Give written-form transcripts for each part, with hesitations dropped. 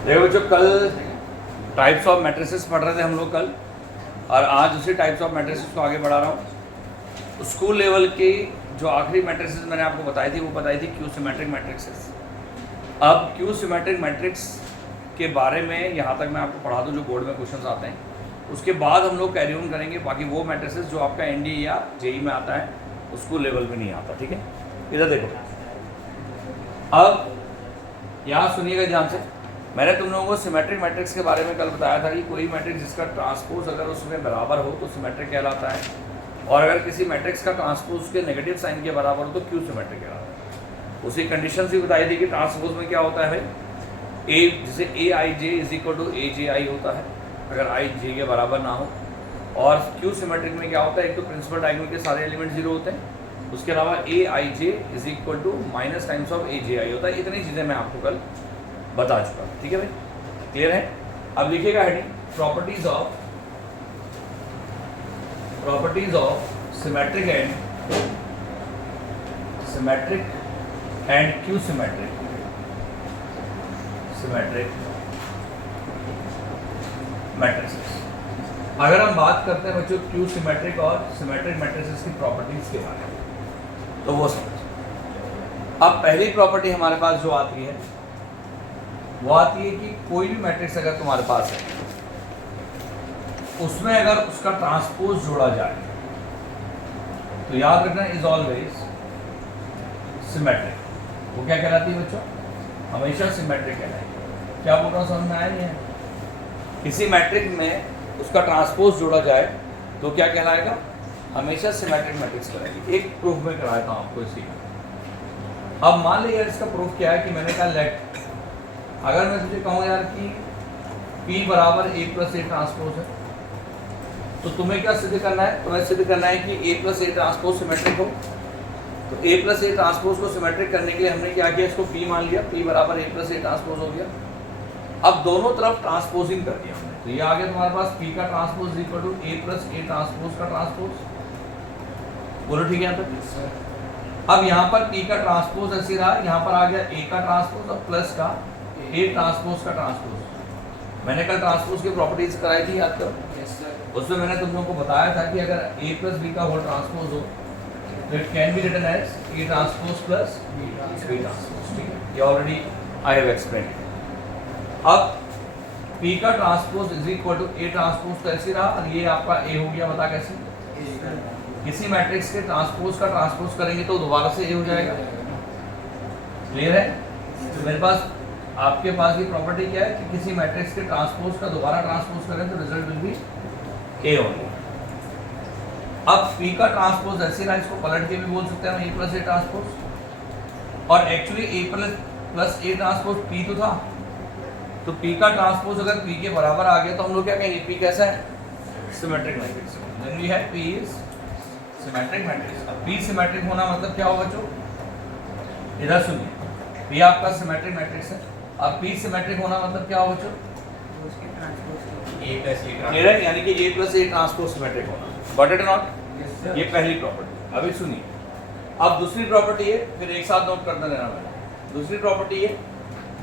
देखो बच्चों, कल टाइप्स ऑफ मैट्रिसेस पढ़ रहे थे हम लोग कल, और आज उसी टाइप्स ऑफ मैट्रिसेस को आगे बढ़ा रहा हूँ। स्कूल लेवल की जो आखिरी मैट्रिसेस मैंने आपको बताई थी, वो बताई थी क्यू सिमेट्रिक मैट्रिक्सेस। अब क्यू सिमेट्रिक मैट्रिक्स के बारे में यहाँ तक मैं आपको पढ़ा दूँ जो बोर्ड में क्वेश्चंस आते हैं, उसके बाद हम लोग कैरी ऑन करेंगे बाकी वो मैट्रिसेस जो आपका एनडी या जेई में आता है, स्कूल लेवल में नहीं आता। ठीक है, इधर देखो। अब यहाँ सुनिएगा ध्यान से। मैंने तुम लोगों को सिमेट्रिक मैट्रिक्स के बारे में कल बताया था कि कोई मैट्रिक्स जिसका ट्रांसपोज अगर उसमें बराबर हो तो सिमेट्रिक कहलाता है, और अगर किसी मैट्रिक्स का ट्रांसपोज उसके नेगेटिव साइन के बराबर हो तो क्यू सिमेट्रिक कहलाता है। उसी कंडीशन भी बताई थी कि ट्रांसपोज में क्या होता है भाई, ए जैसे ए i j is equal to A j i होता है अगर आई जे के बराबर ना हो, और क्यू सिमेट्रिक में क्या होता है, एक तो प्रिंसिपल डायगोनल के सारे एलिमेंट जीरो होते हैं, उसके अलावा a i j is equal to minus times of a j i होता है। इतनी चीज़ें मैं आपको कल बता चुका हूँ। ठीक है भाई, क्लियर है। अब लिखिएगा heading, properties of symmetric and skew symmetric matrices. अगर हम बात करते हैं बच्चों क्यू सिमेट्रिक और सिमेट्रिक मैट्रिसेस की प्रॉपर्टीज के बारे में, तो वो समझ। अब पहली प्रॉपर्टी हमारे पास जो आती है वो आती है कि कोई भी मैट्रिक्स अगर तुम्हारे पास है उसमें अगर उसका ट्रांसपोज जोड़ा जाए तो याद रखना इज ऑलवेज सिमेट्रिक। वो क्या कहलाती है बच्चों, हमेशा सिमेट्रिक कहलाएगी। क्या बोल रहा हूँ, समझ में आया नहीं है? किसी मैट्रिक्स में उसका ट्रांसपोज जोड़ा जाए तो क्या कहलाएगा, हमेशा सिमेट्रिक मैट्रिक्स कहलाएगी। एक प्रूफ में कराया था आपको इसी का। अब मान लीजिए इसका प्रूफ क्या है कि मैंने कहा लेट, अगर मैं तुझे कहूँ यार कि P बराबर A प्लस ए ट्रांसपोज है, तो तुम्हें क्या सिद्ध करना है, तुम्हें सिद्ध करना है कि A plus A transpose symmetric हो। तो A प्लस ए ट्रांसपोज को सिमेट्रिक करने के लिए हमने क्या किया, इसको P मान लिया, P बराबर A प्लस ए ट्रांसपोज हो गया। अब दोनों तरफ ट्रांसपोजिंग कर दिया हमने, तो ये आ गया तुम्हारे पास P का transpose equal to A plus A transpose का ट्रांसपोज। बोलो ठीक है यहाँ तक। अब यहाँ पर P का ट्रांसपोज ऐसे रहा, यहाँ पर आ गया A का ट्रांसपोज और प्लस का ए ट्रांसपोज का ट्रांसपोज। मैंने कल ट्रांसपोज की प्रॉपर्टीज कराई थी, याद करो। उसमें मैंने तुम लोगों को बताया था कि अगर ए प्लस बी का होल ट्रांसपोज हो तो it can be written as A transpose plus B transpose. ठीक है, ये ऑलरेडी आई हैव एक्सप्लेन्ड। अब पी का transpose is equal to A transpose तो ऐसे रहा, और ये आपका ए हो गया। बता कैसे, किसी मैट्रिक्स के ट्रांसपोज का ट्रांसपोज करेंगे तो दोबारा से ए हो जाएगा। क्लियर है? तो मेरे पास आपके पास ये प्रॉपर्टी क्या है कि किसी मैट्रिक्स के ट्रांसपोज का दोबारा ट्रांसपोज करें तो रिजल्ट विल बी ए होगा। अब P का ट्रांसपोज ऐसे रहा, इसको पलट के भी बोल सकते हैं हम A प्लस ए ट्रांसपोज, और actually A plus A transpose P तो था, तो P का ट्रांसपोज अगर P के बराबर आ गया तो हम लोग क्या कहेंगे, P कैसा है, symmetric matrix. Then we have P is symmetric matrix. अब P सिमेट्रिक होना मतलब क्या होगा बच्चों, इधर सुनिए, P आपका सिमेट्रिक मैट्रिक्स है। अब P सिमेट्रिक होना मतलब क्या होगा बच्चों, यानी कि A plus A transpose symmetric होना। बट इट नॉट, ये पहली प्रॉपर्टी। अभी सुनिए, अब दूसरी प्रॉपर्टी है, फिर एक साथ नोट करना देना मैंने। दूसरी प्रॉपर्टी है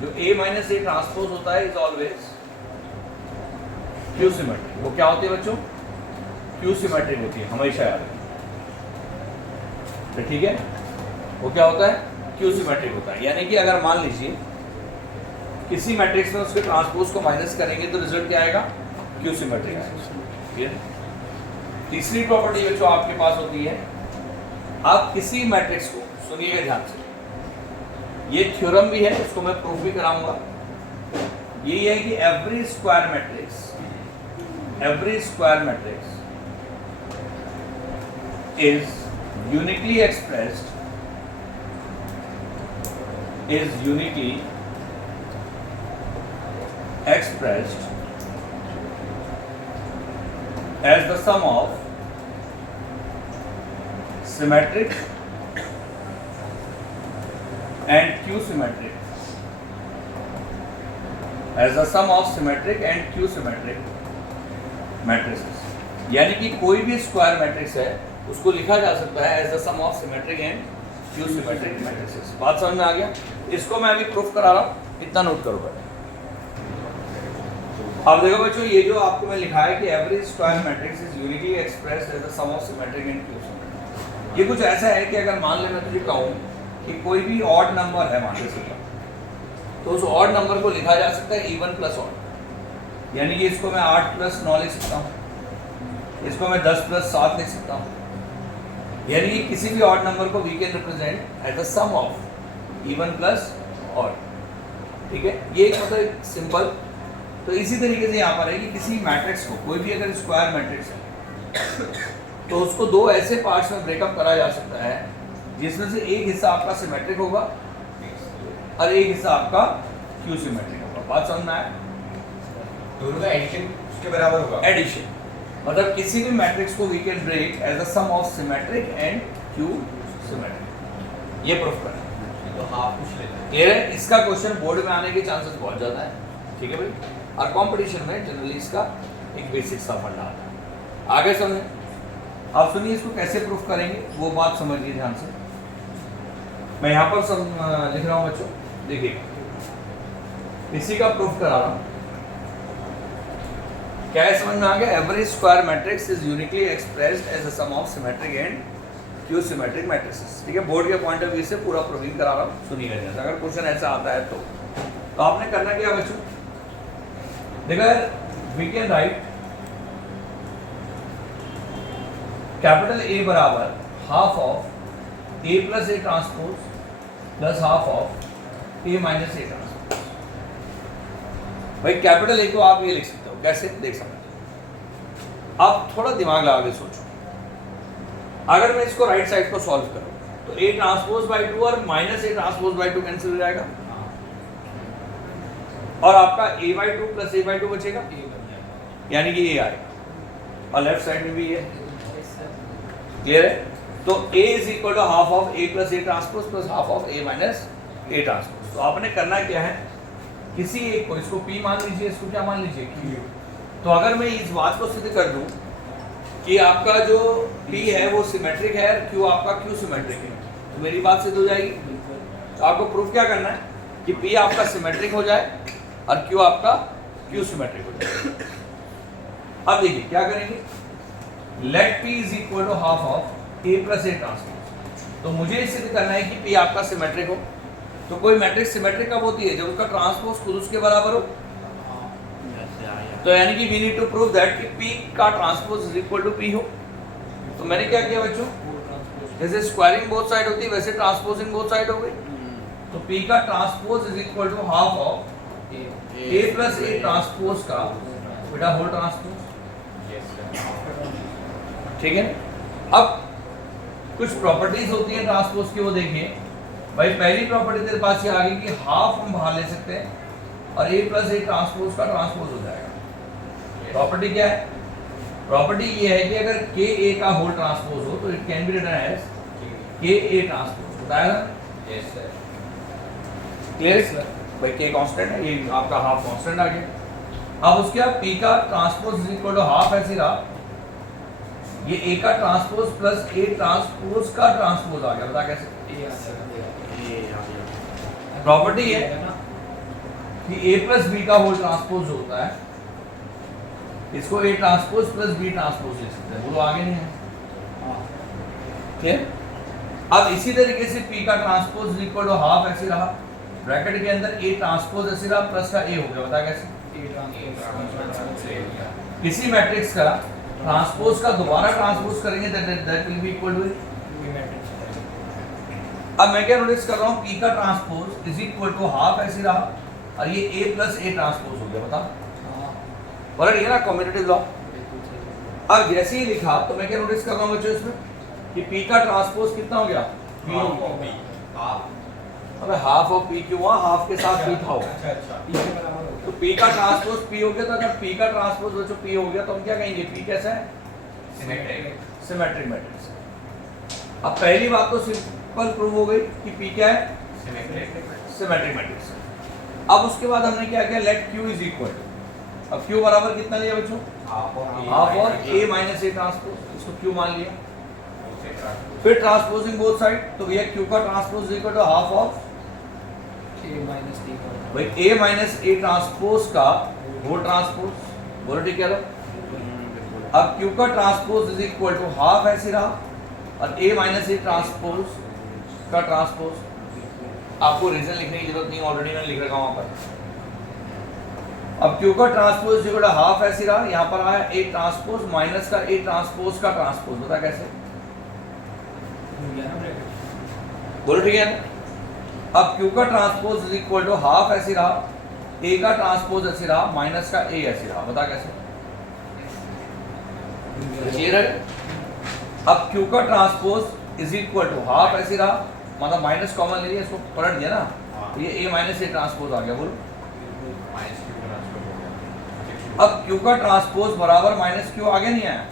जो A माइनस ए ट्रांसपोज होता है इज ऑलवेज क्यू सिमेट्रिक। वो क्या होती है बच्चों, क्यू सिमेट्रिक होती है, हमेशा याद रखिए। ठीक है, वो क्या होता है, क्यू सिमेट्रिक होता है। यानी कि अगर मान लीजिए किसी मैट्रिक्स में उसके ट्रांसपोज को माइनस करेंगे तो रिजल्ट क्या आएगा, क्यू सिमेट्रिक आएगा। क्लियर? तीसरी प्रॉपर्टी जो आपके पास होती है, आप किसी मैट्रिक्स को, सुनिएगा ध्यान से, ये थ्योरम भी है, इसको मैं प्रूफ भी कराऊंगा। ये है कि every square matrix is uniquely expressed as the sum of symmetric and q symmetric matrices। यानी कि कोई भी स्क्वायर मैट्रिक्स है उसको लिखा जा सकता है as the sum of symmetric and skew symmetric matrices. बात समझ में आ गया? इसको मैं अभी प्रूफ करा रहा हूँ, इतना नोट करो। अब देखो बच्चों, ये जो आपको मैं लिखा है कि every square matrix is uniquely expressed as the sum of symmetric and क्यूब सिमेट्रिक। ये कुछ ऐसा है कि अगर मान ले मैं तुझे कहूँ कि कोई भी ऑड नंबर है, मान ले सकता, तो उस ऑड नंबर को लिखा जा सकता है इवन प्लस ऑड। यानी कि इसको मैं 8 प्लस 9 लिख सकता हूँ, इसको मैं 10 प्लस 7 लिख सकता हूँ। यानी कि किसी भी ऑड नंबर को we can represent as the sum of even plus odd. ठीक है, ये एक मतलब सिंपल। तो इसी तरीके से यहाँ पर है कि किसी मैट्रिक्स को, कोई भी अगर स्क्वायर मैट्रिक्स है तो उसको दो ऐसे पार्ट्स में ब्रेकअप करा जा सकता है जिसमें से एक हिस्सा आपका सिमेट्रिक होगा और एक हिस्सा आपका क्यू सिमेट्रिक होगा। बात समझ में आया? दोनों का एडिशन उसके बराबर होगा। एडिशन मतलब किसी भी मैट्रिक्स को we can break as a sum of symmetric and skew symmetric. ये प्रूफ करना। तो हाफ कुछ लेना है। क्लियर है? इसका क्वेश्चन बोर्ड में आने के चांसेस बहुत ज़्यादा है। ठीक है भाई, और कंपटीशन में जनरली इसका एक बेसिक सा फंडा आता है। आगे समझे? आप सुनिए, इसको कैसे प्रूफ करेंगे वो बात समझिए ध्यान से। मैं यहाँ पर सब लिख रहा हूँ बच्चों, देखिए इसी का प्रूफ करा रहा हूँ। क्या है समझ में आ गया? Every square matrix is uniquely expressed as a sum of symmetric and skew symmetric matrices. ठीक है, बोर्ड के पॉइंट ऑफ व्यू से पूरा प्रूविंग करा रहा हूँ, सुनिएगा ध्यान से। अगर क्वेश्चन ऐसा आता है तो आपने करना क्या बच्चों, देखो we can write capital A बराबर half of A plus A transpose plus half of A minus A transpose. भाई कैपिटल ए को आप ये लिख सकते हो, कैसे देख सकते। आप थोड़ा दिमाग लगा के सोचो, अगर मैं इसको राइट साइड को सॉल्व करूं तो ए ट्रांसपोज बाई 2 और minus A transpose by 2 cancel हो जाएगा और आपका a by 2 plus a by 2 बचेगा, यानी कि a आएगा और लेफ्ट साइड में भी ये क्लियर है। तो a is equal to half of a plus a transpose plus half of a minus a transpose. तो आपने करना क्या है, किसी एक को, इसको p मान लीजिए, इसको क्या मान लीजिए q। तो अगर मैं इस बात को सिद्ध कर दूं कि आपका जो p है वो सिमेट्रिक है और q आपका q सिमेट्रिक है, तो मेरी बात सिद्ध हो जाएगी। तो आपको प्रूफ क्या करना है कि p आपका सिमेट्रिक हो जाए और q आपका q सिमेट्रिक हो जाए। अब देखिए क्या करेंगे, let p is equal to half of a plus a transpose. तो मुझे सिद्ध करना है कि p आपका सिमेट्रिक हो। तो कोई मैट्रिक्स सिमेट्रिक कब होती है, जब उसका ट्रांसपोज खुद उसके बराबर हो। तो यानी कि we need to prove that कि p का transpose is equal to p हो। तो मैंने क्या किया बच्चों, जैसे स्क्वायरिंग बोथ साइड होती है वैसे ट्रांसपोजिंग बोथ साइड हो गई। तो p का transpose is equal to half of a plus a transpose का बेटा होल ट्रांसपोज। ठीक है, अब कुछ प्रॉपर्टीज होती है ट्रांसपोज की, वो देखिए भाई। पहली प्रॉपर्टी तेरे पास ये आ गई कि हाफ हम बाहर ले सकते हैं और a प्लस a ट्रांसपोज का ट्रांसपोज हो जाएगा। प्रॉपर्टी क्या है, प्रॉपर्टी ये है कि अगर के ए का होल ट्रांसपोज हो तो it can be written as के ए ट्रांसपोज। बताया ना? Yes sir. Clear sir? भाई के कांस्टेंट है, ये आपका हाफ कांस्टेंट आ गया। अब उसके बाद p का transpose is equal to half ऐसे रहा, ये a का ट्रांसपोज प्लस a ट्रांसपोज का ट्रांसपोज आ गया। बता कैसे? प्रॉपर्टी है कि a प्लस b का होल ट्रांसपोज होता है, इसको a transpose plus b transpose ले सकते हैं, वो तो आगे नहीं है। ठीक है, अब इसी तरीके से p का transpose is equal to half ऐसे रहा, ब्रैकेट के अंदर a ट्रांसपोज ऐसे रहा प्लस का a हो गया। बता कैसे? किसी मैट्रिक्स का ट्रांसपोज का दोबारा ट्रांसपोज करेंगे that will be equal to. अब मैं क्या नोटिस कर रहा हूँ, p का transpose is equal to half ऐसे रहा और ये a प्लस a ट्रांसपोज हो गया। बता बोला ठीक है ना, कम्यूटेटिव लॉ। अब जैसे ही लिखा तो मैं क्या नोटिस कर रहा हूँ बच्चों इसमें कि p का ट्रांसपोज कितना हो गया, अबे हाफ ऑफ p क्यों हुआ, हाफ के साथ p था। तो p का ट्रांसपोज p हो गया, तो अगर p का ट्रांसपोज बच्चों p हो गया तो हम क्या कहेंगे, p कैसा है, सिमेट्रिक मैट्रिक्स। अब पहली बात तो सिंपल प्रूव हो गई कि p क्या है, सिमेट्रिक मैट्रिक्स। अब उसके बाद हमने क्या किया, let q is equal to, अब q बराबर कितना लिया बच्चों, हाफ और a माइनस a ट्रांसपोज, इसको q मान लिया। फिर ट्रांसपोजिंग बोथ साइड, तो भैया q का transpose is equal to half of a minus t भाई ए माइनस ए ट्रांसपोज का होल ट्रांसपोज, बोलो ठीक है। अब क्यू का transpose is equal to half ऐसे रहा, और ए माइनस ए ट्रांसपोज का ट्रांसपोज, आपको रीजन लिखने की जरूरत नहीं, ऑलरेडी मैंने लिख रखा हूं वहां पर। अब क्यू का ट्रांसपोज इक्वल टू हाफ ऐसे रहा, यहां पर आया ए ट्रांसपोज माइनस का ए ट्रांसपोज का ट्रांसपोज, बता कैसे, बोलो ठीक है। अब क्यू का transpose is equal to half ऐसे रहा, ए का ट्रांसपोज ऐसे रहा, माइनस का ए ऐसे रहा, बता कैसे, क्लियर है। अब क्यू का transpose is equal to half ऐसे रहा, मतलब माइनस कॉमन ले लिया, इसको पलट दिया ना, तो ये ए माइनस ए ट्रांसपोज आ गया, बोलो। अब क्यू का ट्रांसपोज बराबर माइनस क्यू आ गया, नहीं आया?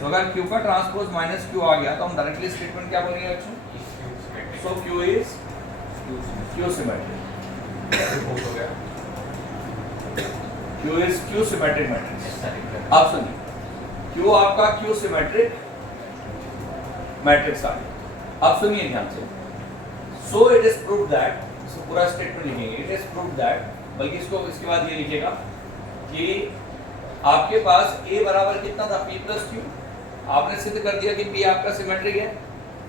तो अगर क्यू का ट्रांसपोज माइनस क्यू आ गया तो हम डायरेक्टली स्टेटमेंट क्या बोलेंगे बच्चों? So Q is Q symmetric, Q is Q symmetric matrix. आप सुनिए, क्यू आपका क्यू सिमेट्रिक मैट्रिक्स आ गया। आप सुनिए ध्यान से, सो इट इज प्रूव्ड दैट, इसको पूरा स्टेटमेंट लिखेंगे, इट इज प्रूव्ड दैट, बल्कि इसको इसके बाद ये लिखेगा कि आपके पास a बराबर कितना था, p प्लस क्यू। आपने सिद्ध कर दिया कि p आपका सिमेट्रिक है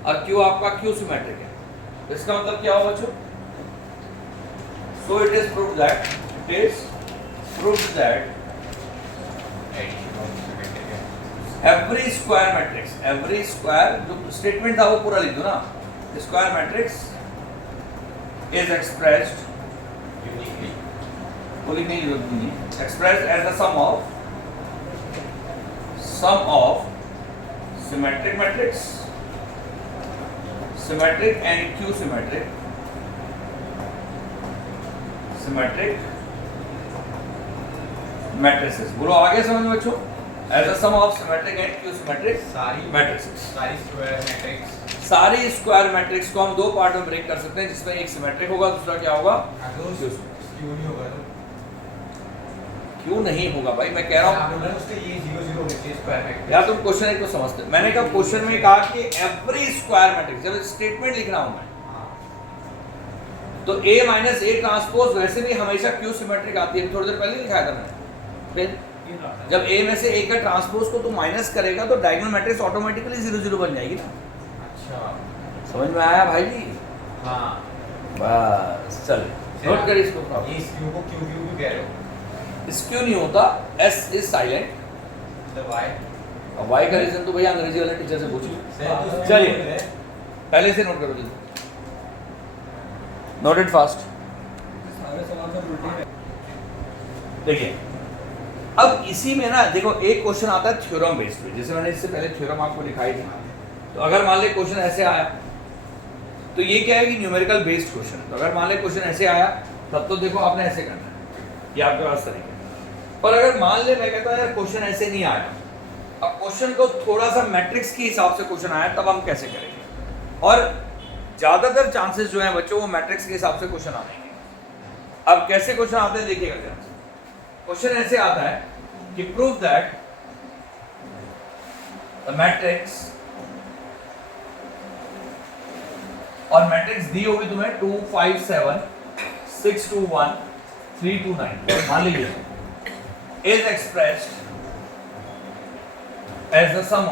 और q आपका q सिमेट्रिक है। इसका मतलब क्या होगा बच्चों? So it is proved that, it is proved that every square matrix, every square, जो स्टेटमेंट था वो पूरा लिख दो ना, square matrix is expressed uniquely, वो लिखने की जरूरत नहीं है, expressed as the sum of symmetric matrix, symmetric and skew symmetric, symmetric matrices. बोलो आगे समझ में बच्चों, as the sum of symmetric and skew symmetric matrices. सारी स्क्वायर मैट्रिक्स को हम दो पार्ट में ब्रेक कर सकते हैं, जिसमें एक सिमेट्रिक होगा, दूसरा क्या होगा, क्यों नहीं होगा भाई, मैं कह रहा हूँ यार तुम क्वेश्चन एक तो समझते। मैंने कहा क्वेश्चन में कहा कि एवरी स्क्वायर मैट्रिक्स, जब स्टेटमेंट लिख रहा हूं मैं, तो a माइनस ए ट्रांसपोज वैसे भी हमेशा क्यू सिमेट्रिक आती है, थोड़ी देर पहले लिखाया था मैंने। फिर जब a में से a का ट्रांसपोज को तुम माइनस करेगा तो डायगोनल मैट्रिक्स ऑटोमेटिकली 0 0 बन जाएगी ना। अच्छा, समझ में आया भाई जी? हाँ बस चल नोट कर इसको। इस क्यू को क्यू क्यू भी कह रहे हो, स्क्यू नहीं होता, एस इज साइलेंट, वाई का रीजन तो भैया अंग्रेजी वाले टीचर से पूछिए। चलिए पहले से नोट करो जी, नोट इट फास्ट। देखिए अब इसी में ना देखो, एक क्वेश्चन आता है थ्योरम बेस्ड पे, जैसे मैंने इससे पहले थ्योरम आपको दिखाई थी। तो अगर मान ले क्वेश्चन ऐसे आया तो ये क्या है कि न्यूमेरिकल बेस्ड क्वेश्चन है। तो अगर मान ले क्वेश्चन ऐसे आया तब तो देखो आपने ऐसे करना है, ये आपके पास तरीका है। पर अगर मान ले मैं कहता हूं यार क्वेश्चन ऐसे नहीं आया, अब क्वेश्चन को थोड़ा सा मैट्रिक्स के हिसाब से क्वेश्चन आया, तब हम कैसे करेंगे? और ज्यादातर चांसेस जो है बच्चों वो मैट्रिक्स के हिसाब से क्वेश्चन आने के। अब कैसे क्वेश्चन आते हैं देखिएगा ध्यान से। क्वेश्चन ऐसे आता है कि प्रूव दैट द मैट्रिक्स, और मैट्रिक्स दी होगी तुम्हें 2 5 7 6 2 1 3 2 9, मान लीजिए is expressed as the sum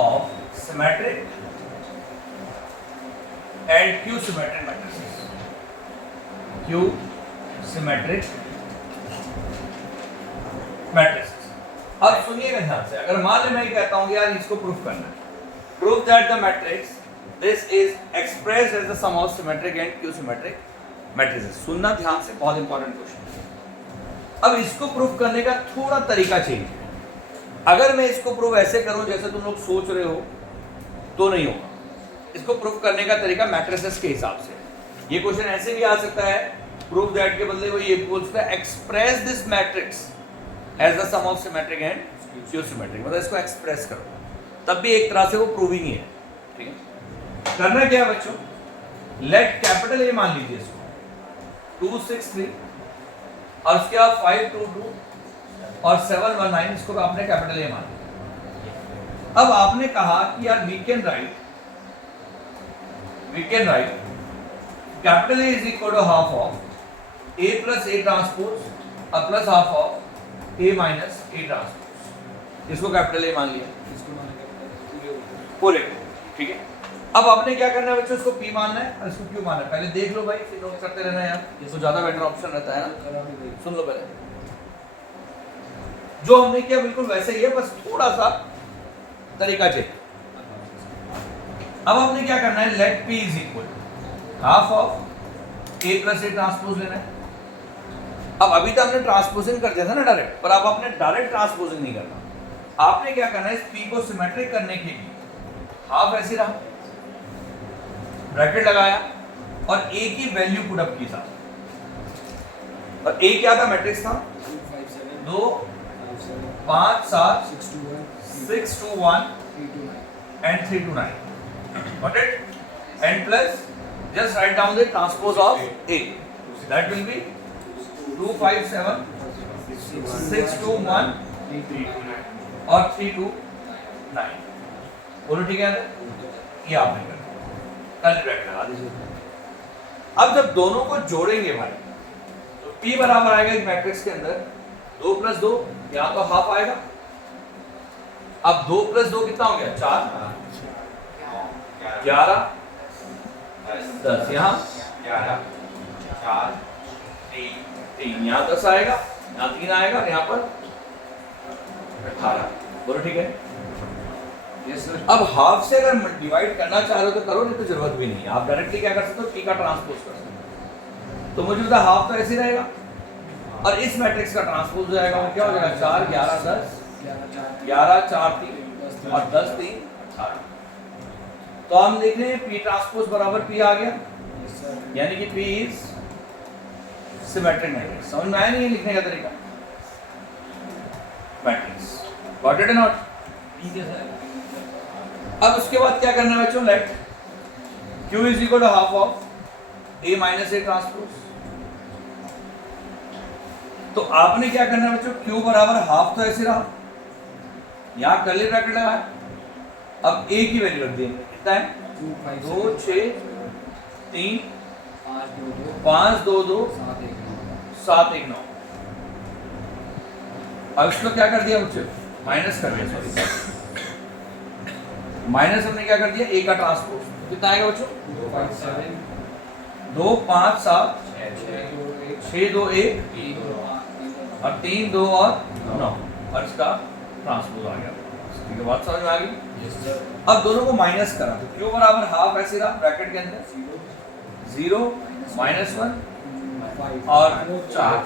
of symmetric and q symmetric matrices, q symmetric matrices। अब सुनिएगा ध्यान से, अगर मान ले मैं ये कहता हूं कि यार इसको प्रूफ करना है, prove that the matrix this is expressed as the sum of symmetric and q symmetric matrices। सुनना ध्यान से, बहुत इंपॉर्टेंट क्वेश्चन। अब इसको प्रूफ करने का थोड़ा तरीका चेंज है। अगर मैं इसको प्रूफ ऐसे करूं जैसे तुम लोग सोच रहे हो तो नहीं होगा। इसको प्रूफ करने का तरीका मैट्रिसेस के हिसाब से। ये क्वेश्चन ऐसे भी आ सकता है, प्रूफ दैट के बदले वो ये बोल सकता है express this matrix as the sum of symmetric and skew symmetric, मतलब इसको एक्सप्रेस करो, तब भी एक तरह से वो प्रूविंग ही है। ठीक है, करना क्या है बच्चों, लेट कैपिटल ए मान लीजिए इसको 2 6 3 और उसके बाद 5 2 2 और 7 1 9, इसको आपने कैपिटल ए मान लिया। अब आपने कहा कि यार we can write capital A is equal to half of A plus A transpose और plus half of A minus A transpose. इसको कैपिटल ए मान लिया, पूरे को, ठीक है। अब आपने क्या करना है बच्चों, इसको P मानना है और इसको Q मानना है। पहले देख लो भाई, फिर नोट करते रहना यार, ये तो ज्यादा बेटर ऑप्शन रहता है ना। सुन लो पहले, जो हमने किया बिल्कुल वैसे ही है, बस थोड़ा सा तरीका चेंज। अब आपने क्या करना है, let P is equal half of A plus A transpose लेना है। अब अभी तो हमने ट्रांसपोजिंग कर दिया था ना डायरेक्ट, पर अब आपने डायरेक्ट ट्रांसपोजिंग नहीं करना। आपने क्या करना है, इस P को सिमेट्रिक करने के लिए हाफ ऐसे रहा, ब्रैकेट लगाया और a की वैल्यू पुट अप की साथ, और a क्या था, मैट्रिक्स था 2 5 7 6 2 1 and 3 to 9. Got it? And plus just write down the transpose of a. That will be 2 5 7 6 2 1 और 3 2 9. बोलो ठीक है? ये आपने कर कल ब्रैकेट लगा दीजिए। अब जब दोनों को जोड़ेंगे भाई, तो P बराबर आएगा एक मैट्रिक्स के अंदर 2 + 2, यहाँ तो हाफ आएगा। अब 2 + 2 कितना हो गया, 4 11 10, यहाँ 11 4 3 यहाँ 10 आएगा, यहाँ 3 आएगा और यहाँ पर 18। बोलो ठीक है? Yes sir. अब हाफ से अगर डिवाइड करना चाह रहे हो तो करो, नहीं तो जरूरत भी नहीं है। आप डायरेक्टली क्या कर सकते हो, P का ट्रांसपोज कर सकते हो। तो मुझे पता हाफ तो ऐसे ही रहेगा और इस मैट्रिक्स का ट्रांसपोज हो जाएगा, वो क्या हो जाएगा, 4 11 10 11 4 3 और 10 3 18। तो हम देख रहे हैं P ट्रांसपोज बराबर P आ गया, यानी कि P इज सिमेट्रिक मैट्रिक्स। समझ में आया नहीं है लिखने का तरीका, मैट्रिक्स। गॉट इट और नॉट? ठीक है सर। अब उसके बाद क्या करना है बच्चों, let Q is equal to half of A minus A transpose. तो आपने क्या करना है बच्चों, Q बराबर हाफ तो ऐसे रहा, यहां कर्ली ब्रैकेट लगाया, अब A की वैल्यू रख दी, कितना है 2 6 3 5 2 2 7 1 9। अब इसको क्या कर दिया बच्चों, माइनस कर दिया, सॉरी माइनस हमने क्या कर दिया, A का ट्रांसपोज कितना आएगा बच्चों, 2 5 7 6 2 1 और 3 2 और 9 और इसका ट्रांसपोज आ गया। ठीक है, बात समझ में आ गई? Yes sir. अब दोनों को माइनस करा तो Q बराबर हाफ ऐसे रहा, ब्रैकेट के अंदर 0 -1 और 4।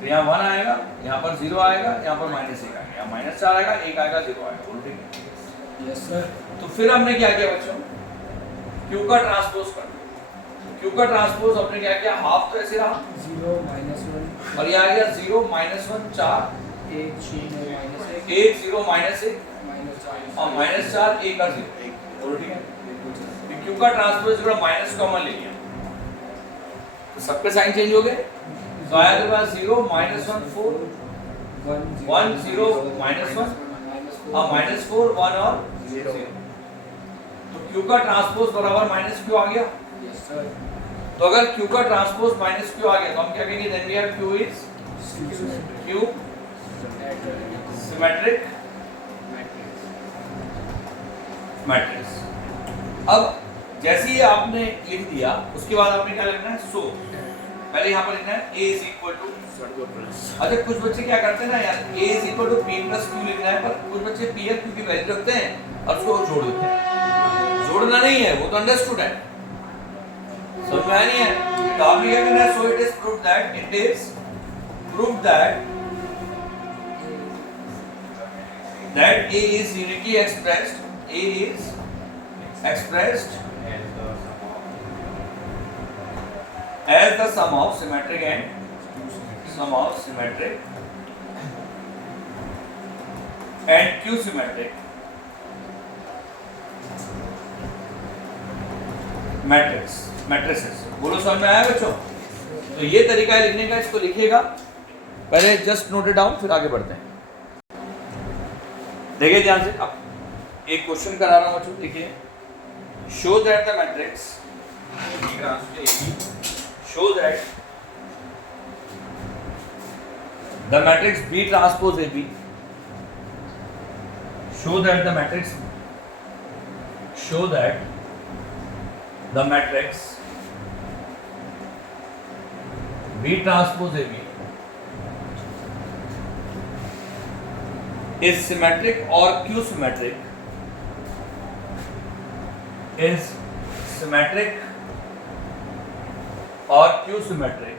तो यहाँ 1 आएगा, यहाँ पर 0 आएगा, यहाँ पर -1 आएगा, यहाँ -4 आएगा, 1 आएगा, 0 आएगा। बोलो ठीक है? Yes sir. तो फिर हमने क्या किया बच्चों, Q का ट्रांसपोज कर दिया। Q का ट्रांसपोज हमने क्या किया, हाफ तो ऐसे रहा 0 -1 और ये आ गया 0 -1 4 1 0 -1 1 0 -1 -4 और -4 1 का 0। बोलो ठीक है? तो Q का ट्रांसपोज का माइनस कॉमन ले लिया, तो सबके साइन चेंज हो गए। तो आया तो पास 0 -1 4 1 0 -1 और -4 1 और 0। तो Q का ट्रांसपोज बराबर -Q आ गया। Yes sir. तो अगर Q का ट्रांसपोज -Q आ गया तो हम क्या कहेंगे, then we have Q is Q symmetric matrix. अब जैसे ही आपने लिख दिया उसके बाद आपने क्या लिखना है, सो पहले यहाँ पर लिखना है A इज इक्वल टू, अच्छा कुछ बच्चे क्या करते हैं ना यार, A is equal to P plus Q लिखना है, पर कुछ बच्चे P और Q की वैल्यू रखते हैं और उसको जोड़ देते हैं। जोड़ना नहीं है, वो तो अंडरस्टूड है, समझ में आया नहीं है? तो आपने क्या करना है, सो it is proved that that A is uniquely expressed, A is expressed as the sum of symmetric and Q symmetric matrices। बोलो समझ में आया बच्चों? तो ये तरीका है लिखने का, इसको लिखिएगा पहले, जस्ट नोट इट डाउन, फिर आगे बढ़ते हैं। देखिए ध्यान से, अब एक क्वेश्चन करा रहा हूं बच्चों, देखिए, show that the matrix show that the matrix B transpose AB, show that the matrix B transpose AB is symmetric or q symmetric, is symmetric or q symmetric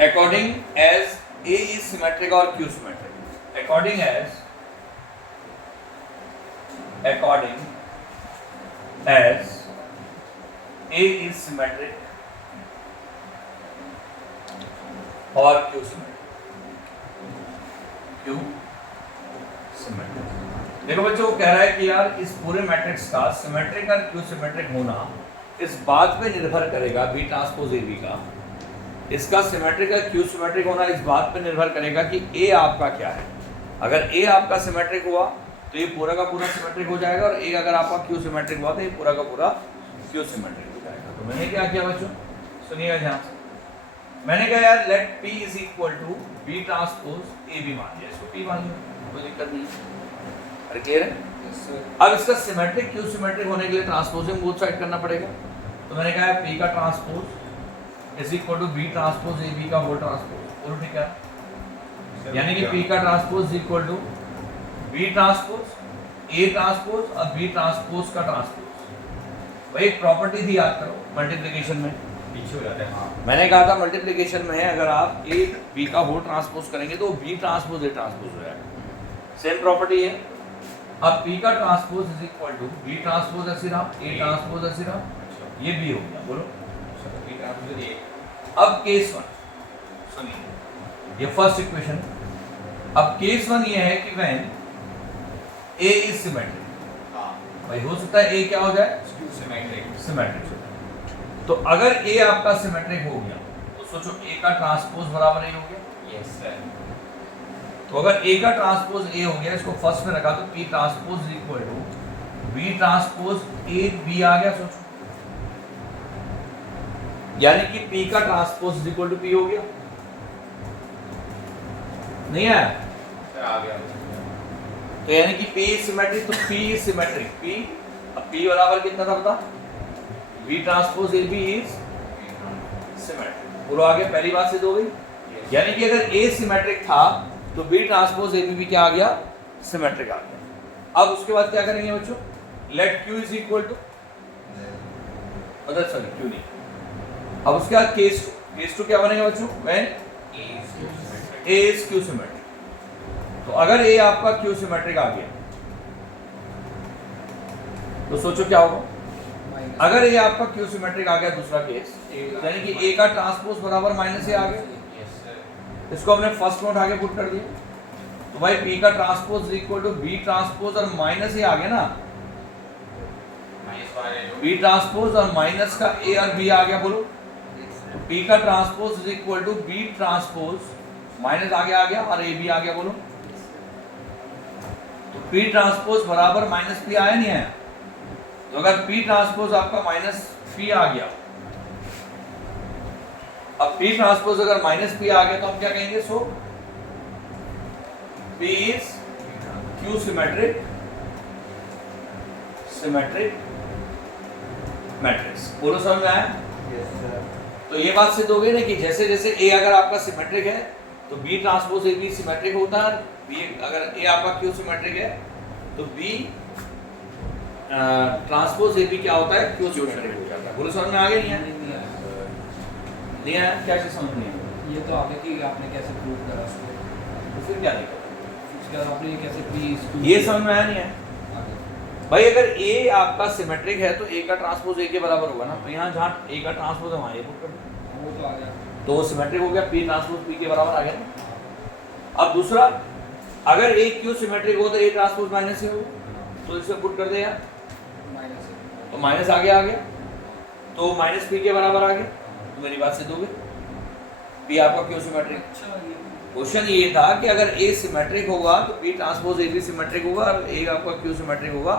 according as A is symmetric or q symmetric, according as A is symmetric or q symmetric। देखो बच्चों, वो कह रहा है कि यार इस पूरे मैट्रिक्स का सिमेट्रिक और क्यू सिमेट्रिक होना इस बात पे निर्भर करेगा, बी ट्रांसपोज ए बी का, इसका सिमेट्रिक और क्यू सिमेट्रिक होना इस बात पे निर्भर करेगा कि ए आपका क्या है। अगर ए आपका सिमेट्रिक हुआ तो ये पूरा का पूरा सिमेट्रिक हो जाएगा, और ए अगर आपका क्यू सिमेट्रिक हुआ तो ये पूरा का पूरा क्यू सिमेट्रिक हो जाएगा। तो मैंने क्या किया बच्चों, सुनिएगा ध्यान से। मैंने कहा यार let P is equal to B transpose A B मान लिया, इसको P मान लिया, कोई दिक्कत नहीं है। अरे क्लियर है? Yes, sir. अब इसका सिमेट्रिक क्यू सिमेट्रिक होने के लिए ट्रांसपोजिंग बोथ साइड करना पड़ेगा। तो मैंने कहा P का transpose is equal to B transpose A B का होल ट्रांसपोज, बोलो ठीक है? यानी कि P का transpose is equal to B transpose A transpose और बी ट्रांसपोज का ट्रांसपोज। वही एक प्रॉपर्टी थी, याद करो, मल्टीप्लिकेशन में पीछे हो जाते हैं। हाँ। मैंने कहा था मल्टीप्लिकेशन में अगर आप ए बी का होल ट्रांसपोज करेंगे तो बी ट्रांसपोज ए ट्रांसपोज हो जाएगा। सेम प्रॉपर्टी है। अब P का transpose is equal to B transpose ऐसे रहा, ए ट्रांसपोज ऐसे रहा, ये बी हो गया, बोलो। अब केस 1 सुनिए, ये फर्स्ट इक्वेशन। अब केस 1 ये है कि व्हेन A इज सिमेट्रिक, भाई हो सकता है A क्या हो जाए, सिमेट्रिक। तो अगर A आपका सिमेट्रिक हो गया तो सोचो A का ट्रांसपोज बराबर A हो गया। Yes sir. तो अगर A का ट्रांसपोज A हो गया, इसको फर्स्ट में रखा तो P transpose equal to B transpose A B आ गया, सोचो। यानी कि P का ट्रांसपोज इक्वल टू P हो गया, नहीं है? आ गया। तो यानी कि P सिमेट्रिक, तो P सिमेट्रिक, P अब P बराबर कितना था बता, B transpose AB is symmetric. पूरा आगे पहली बात से दो गई। यानी कि अगर A सिमेट्रिक था तो B ट्रांसपोज AB भी क्या आ गया, सिमेट्रिक आ गया। अब उसके बाद क्या करेंगे बच्चों, let Q is equal to, मतलब सॉरी Q नहीं, अब उसके बाद केस टू क्या बनेगा बच्चों, when A is Q symmetric. तो अगर A आपका Q सिमेट्रिक आ गया तो सोचो क्या होगा। अगर A आपका Q सिमेट्रिक आ गया, दूसरा केस, यानी कि A का ट्रांसपोज बराबर माइनस A आ गया, इसको हमने फर्स्ट नोट आगे पुट कर दिया। तो भाई P का transpose equal to B transpose और माइनस A आ गया ना, B ट्रांसपोज और माइनस का A और B आ गया, बोलो। तो P का transpose is equal to B transpose minus आगे आ गया और A B आ गया, बोलो। तो P ट्रांसपोज बराबर माइनस P आया नहीं आया? तो अगर P ट्रांसपोज आपका माइनस P आ गया, अब P ट्रांसपोज अगर माइनस P आ गया तो हम क्या कहेंगे, सो P is Q symmetric matrix. बोलो समझ में आया? Yes sir. तो ये बात सिद्ध हो गई ना कि जैसे जैसे A अगर आपका सिमेट्रिक है तो B ट्रांसपोज AB सिमेट्रिक होता है, B अगर A आपका Q सिमेट्रिक है तो B ट्रांसपोज AB क्या होता है, Q सिमेट्रिक हो जाता है। बोलो समझ में आ गया? नहीं है? नहीं आया? क्या चीज समझ नहीं आई? ये तो आगे की आपने कैसे प्रूव करा उसको? तो फिर क्या दिक्कत उसके बाद आपने ये कैसे P है? ये समझ में आया नहीं है? भाई अगर A आपका सिमेट्रिक है तो A का ट्रांसपोज A के बराबर होगा ना, तो यहाँ जहाँ A का ट्रांसपोज है वहाँ ये पुट कर दो, वो तो आ गया। तो वो सिमेट्रिक हो गया, P ट्रांसपोज P के बराबर आ गया ना। अब दूसरा, अगर A Q सिमेट्रिक हो तो A ट्रांसपोज माइनस ही होगा, तो इसे पुट कर दे यार, माइनस। तो माइनस आगे आ गया, तो माइनस P के बराबर आ गया। तो मेरी बात से दोगे P आपका Q सिमेट्रिक, अच्छा, क्वेश्चन ये था कि अगर ए सिमेट्रिक होगा तो बी ट्रांसपोज ए भी सिमेट्रिक होगा, और ए आपका क्यू सिमेट्रिक होगा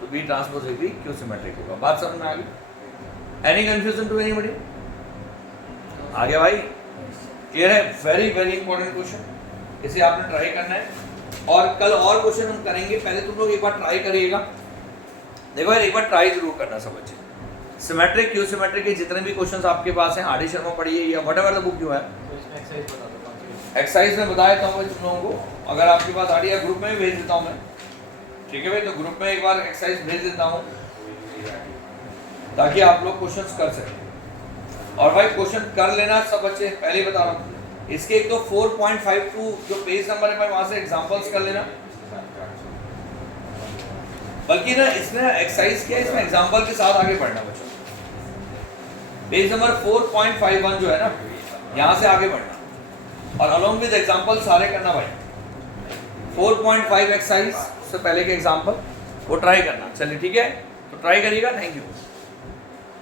तो बी ट्रांसपोज ए भी क्यू सिमेट्रिक होगा। बात समझ में आ गई? Any confusion to anybody? आ गया भाई? क्लियर है? वेरी वेरी इंपॉर्टेंट क्वेश्चन, इसे आपने ट्राई करना है। और कल और क्वेश्चन हम करेंगे, पहले तुम लोग एक बार ट्राई करिएगा। देखो यार, एक बार ट्राई जरूर करना सब बच्चे। सिमेट्रिक क्यू सिमेट्रिक के जितने भी क्वेश्चंस आपके पास हैं, आर डी शर्मा पढ़िए या व्हाटएवर द बुक जो है, तो इसमें एक्सरसाइज बता दो कौन सी। एक्सरसाइज में बता देता हूँ मैं तुम लोगों को। अगर आपके पास आर डी या ग्रुप में भी भेज देता हूँ मैं, ठीक है भाई? तो ग्रुप में एक बार एक्सरसाइज भेज देता हूँ ताकि आप लोग क्वेश्चंस कर सकें। और भाई क्वेश्चन कर लेना सब बच्चे, पहले ही बता रहा हूँ। इसके एक तो 4.52 जो पेज नंबर है भाई, वहां से एग्जांपल्स कर लेना। बल्कि ना इसमें एक्सरसाइज किया, इसमें एग्जांपल के साथ आगे बढ़ना बच्चों। पेज नंबर 4.51 जो है ना, यहाँ से आगे बढ़ना और अलोंग विद एग्जांपल सारे करना भाई। 4.5 एक्सरसाइज से पहले के एग्जांपल वो ट्राई करना। चलिए ठीक है, तो ट्राई करिएगा। Thank you.